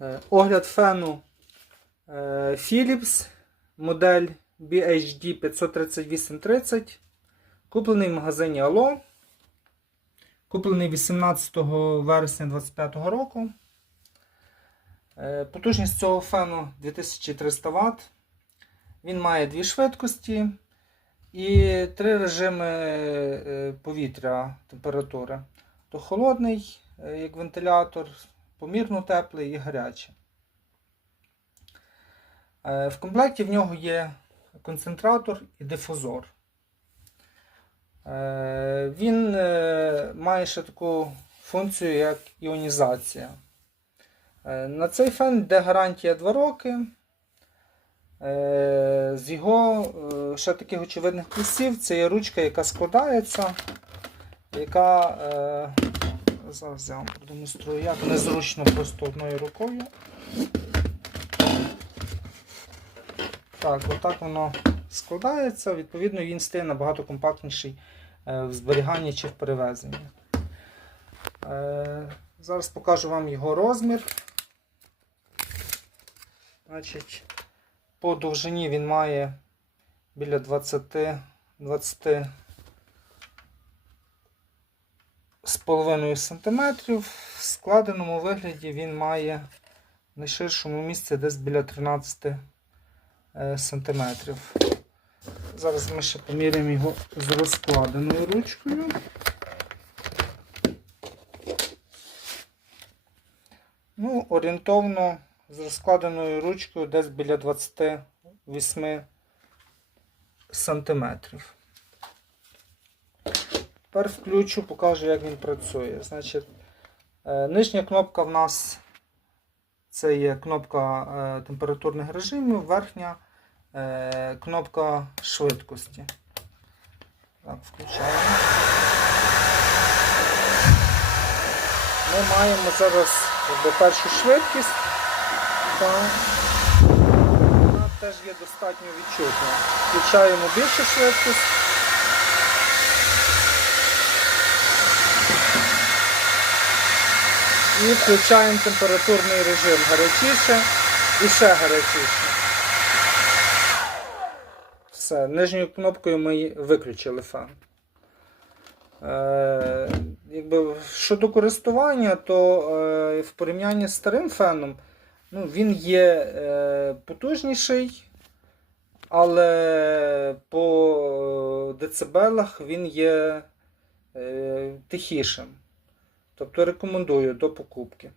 Е, Огляд фену е, Philips модель BHD 53830. Куплений в магазині Allo. Куплений 18 вересня 2025 року. Е, Потужність цього фену 2300 Вт. Він має дві швидкості і три режими повітря температури. То холодний, як вентилятор, помірно теплий і гарячий. Е, В комплекті в нього є концентратор і дифузор. Е, Він е, має ще таку функцію, як іонізація. На цей фен йде гарантія 2 роки. З його ще таких очевидних плюсів це є ручка, яка складається, яка зараз я вам продемонструю, як незручно просто одною рукою. Так, отак воно складається, відповідно, він стає набагато компактніший е, в зберіганні чи в перевезенні. Е, Зараз покажу вам його розмір. Значить, по довжині він має біля 20, 20 з половиною сантиметрів. В складеному вигляді він має в найширшому місці десь біля 13 е, сантиметрів. Зараз ми ще поміряємо його з розкладеною ручкою. Ну, орієнтовно з розкладеною ручкою десь біля 28 сантиметрів. Тепер включу, покажу, як він працює. Значить, е, нижня кнопка в нас це є кнопка е, температурних режимів, верхня е, кнопка швидкості. Так, включаємо. Ми маємо зараз першу швидкість. Так. Вона теж є достатньо відчутна. Включаємо більшу швидкість. І включаємо температурний режим гарячіше і ще гарячіше. Все, нижньою кнопкою ми виключили фен. Е, якби, щодо користування, то е, в порівнянні з старим феном ну, він є е, потужніший, але по децибелах він є е, тихішим. Тобто рекомендую до покупки.